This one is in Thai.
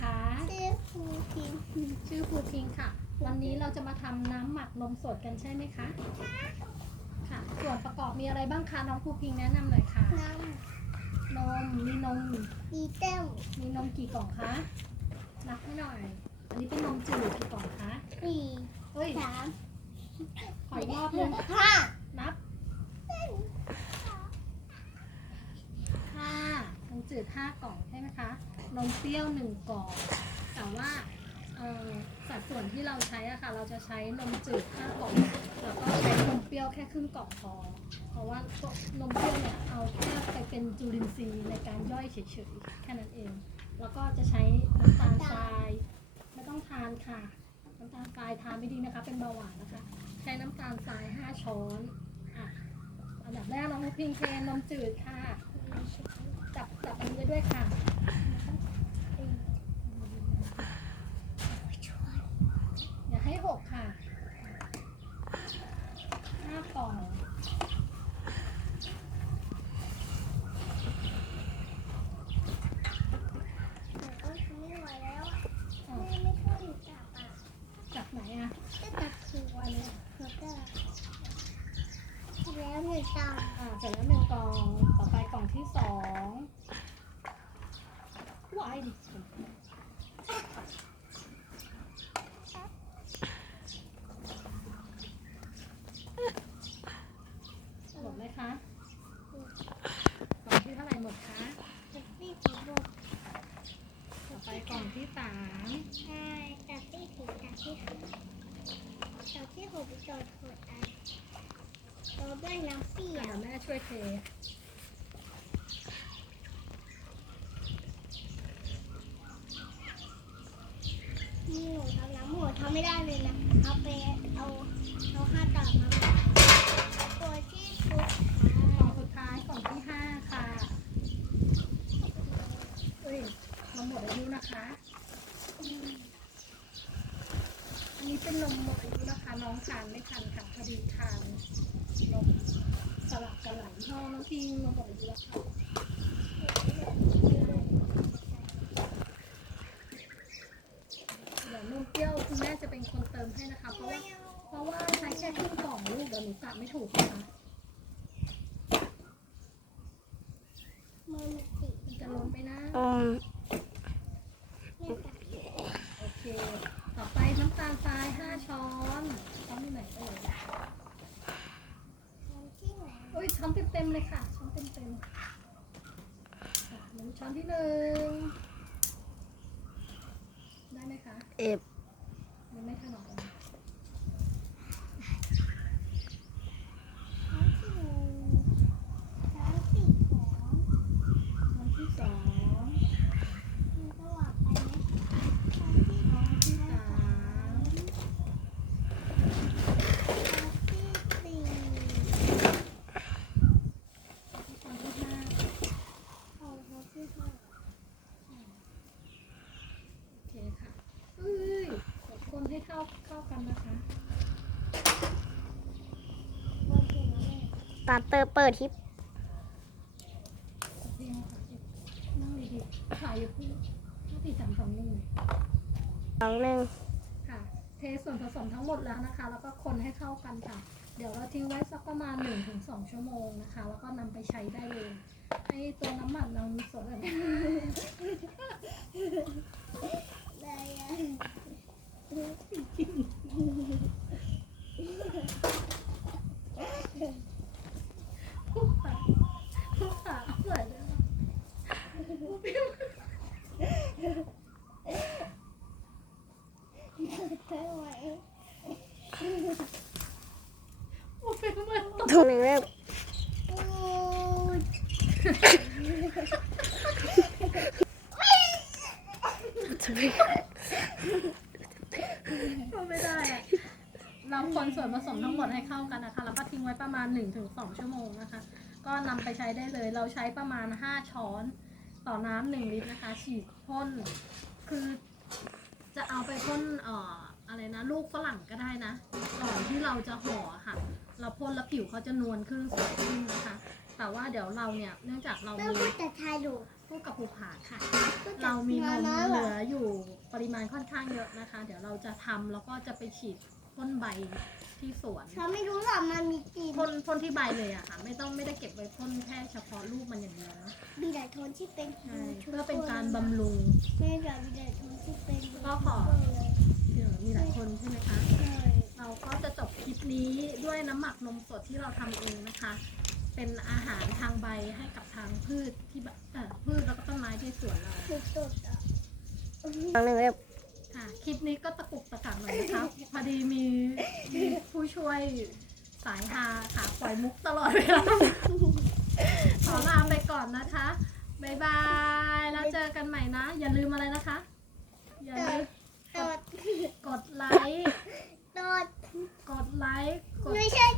คะชื่อครูพิมพ์ชื่อครูพิงค่ะ วันนี้เราจะมาทำน้ำหมักนมสดกันใช่ไหมคะค่ะ ส่วนประกอบมีอะไรบ้างคะน้องครูพิงแนะนำหน่อยค่ะ น้นมมีนมำดีเต้มมีนมกี่กล่องคะนับให้หน่อย อันนี้เป็นนมจืดกี่กล่องคะสี่เฮ้ยสามขออีกรอบหนึงห้านับห้านมจืดห้ากล่องใช่ไหมคะ นมเปรี้ยวหนึ่งกล่องแต่ว่าเอ่อสัดส่วนที่เราใช้อะค่ะ เราจะใช้นมจืดห้ากล่องแล้วก็ใช้นมเปรี้ยวแค่ครึ่งกล่องพอเพราะว่านมเปรี้ยวเนี่ยเอาแค่ไปเป็นจุลินทรีย์ในการย่อยเฉยๆแค่นั้นเอง แล้วก็จะใช้น้ำตาลทรายไม่ต้องทานค่ะน้ำตาลทรายทานไม่ดีนะคะ เป็นเบาหวานนะคะ ใช้น้ำตาลทราย5ช้อนอะอันดับแรกน้องพิงเทนมจืดค่ะ จับจับอันนี้ไว้ด้วยค่ะอย่าให้หกค่ะห้ากล่องหนูก็ทำไม่ไหวแล้วอะอะแม่ไม่ช่วยหนูจับอะจับไหนอะก็จับคือวัน นี้แล้วก็แล้วหนูจับอ่าเสร็จแล้วหนึ่งกล่อง ต่อไปกล่องที่สองว้ายดิหมดไหมคะ กล่องที่เท่าไหร่หมดคะ จับที่ผมบอก ต่อไปกล่องที่สาม ใช่จับที่ผมจับที่ผมจับที่ผมจอดหัวอันเรา ด้วยน้ำเปียเดี๋ยวแม่ช่วยเทนี่หนูทำน้ำหมูทำไม่ได้เลยนะ เอาไปเอาเอาห้าตามาตัวที่ทุกกล่องสุดท้ายกล่องที่ห้าค่ะ เอ้ยเราหมดอายุนะคะ อันนี้เป็นนมหมดอายุ น้องทานไม่ทันค่ะพอดีทานนมสลับกันหลายยี่ห้อน้องพิงนมหมดอายุแล้วค่ะเดี๋ยวนมเปรี้ยวคุณแม่จะเป็นคนเติมให้นะคะ เพราะว่าเพราะว่าใช้แค่ครึ่งกล่องลูกเดี๋ยวหนูตัดไม่ถูกนะคะ มือมันติด มันจะล้มไปนะ อืม ไม่ตัด โอเค ต่อไปน้ำตาลทราย 5 ช้อนช้อนที่ไหนเอ่ย ทำที่ไหน โอ้ ยช้อนเต็มๆเลยค่ะ ช้อนเต็มๆอะหนึ่งช้อนที่หนึ่งได้ไหมคะ เอฟยังไม่ถนัดเลย ทำที่หนึ่งทำที่สอง ช้อนที่สอง มันก็หวานไปไหมทำที่ ช้อนที่สาม สี่ ช้อนที่ห้า เอาทำที่ห้า โอเคค่ะเอ้ยกดคนให้ เข้าเข้ากันนะคะโอเคแล้วแม่ตัดเตอร์เปิดทิปกดเรียงค่ะนั่งดีๆถ่ายอยู่ที่ห้าสี่สามสองหนึ่งสองหนึ่งค่ะ เทส่วนผสมทั้งหมดแล้วนะคะ แล้วก็คนให้เข้ากันค่ะ เดี๋ยวเราทิ้งไว้สักประมาณ1-2ชั่วโมงนะคะ แล้วก็นำไปใช้ได้เลยไอตัวน้ำหมักนำสดแบบนี้ได้อะ ผู้ขาผู้ขาอร่อยเลยนะผู้เปรี้ยว ได้ไหม ผู้เปรี้ยวมันตก ถูกนึ่งเริ่มโอ้ยไม่ได้อะเราคนส่วนผสมทั้งหมดให้เข้ากันนะคะ แล้วก็ทิ้งไว้ประมาณ 1-2 ชั่วโมงนะคะ ก็นำไปใช้ได้เลย เราใช้ประมาณ 5 ช้อนต่อน้ำหนึ่งลิตรนะคะ ฉีดพ่น คือจะเอาไปพ่นเอ่ออะไรนะ ลูกฝรั่งก็ได้นะ ก่อนที่เราจะห่อค่ะ เราพ่นแล้วผิวเขาจะนวลขึ้นสวยขึ้นนะคะ แต่ว่าเดี๋ยวเราเนี่ยเนื่องจากเราแม่มีพูดแต่ไทยดูพูคู่กับภูผาค่ะเรามีนมเหลืออยู่ปริมาณค่อนข้างเยอะนะคะ เดี๋ยวเราจะทำแล้วก็จะไปฉีดพ่นใบที่สวนเขาไม่รู้หรอกมันมีกี่พ่นพ่นที่ใบเลยอะค่ะ ไม่ต้องไม่ได้เก็บไว้พ่นแค่เฉพาะลูกมันอย่างเดียวนะมีหลายโทนที่เป็นใช่เพื่อเป็นการบำรุงใช่ค่ะมีหลายโทนที่เป็นก็ขอ เดี๋ยวมีหลายคนใช่ไหมคะ ใช่ เราก็จะจบคลิปนี้ด้วยน้ำหมักนมสดที่เราทำเองนะคะ เป็นอาหารทางใบให้กับทางพืชที่บเอ่อพืชแล้วก็ต้นไม้ที่สวนเราสุดสุดๆอะครั้งหนึ่งเรียบค่ะคลิปนี้ก็ตะกุกตะกักหน่อยนะคะพอดีมีมีผู้ช่วยสายฮาค่ะปล่อยมุกตลอดเวลาขอลาไปก่อนนะคะบ๊ายบายแล้วเจอกันใหม่นะ อย่าลืมอะไรนะคะ อย่าลืมตดกดไลค์ตดกดไล ค์กดไ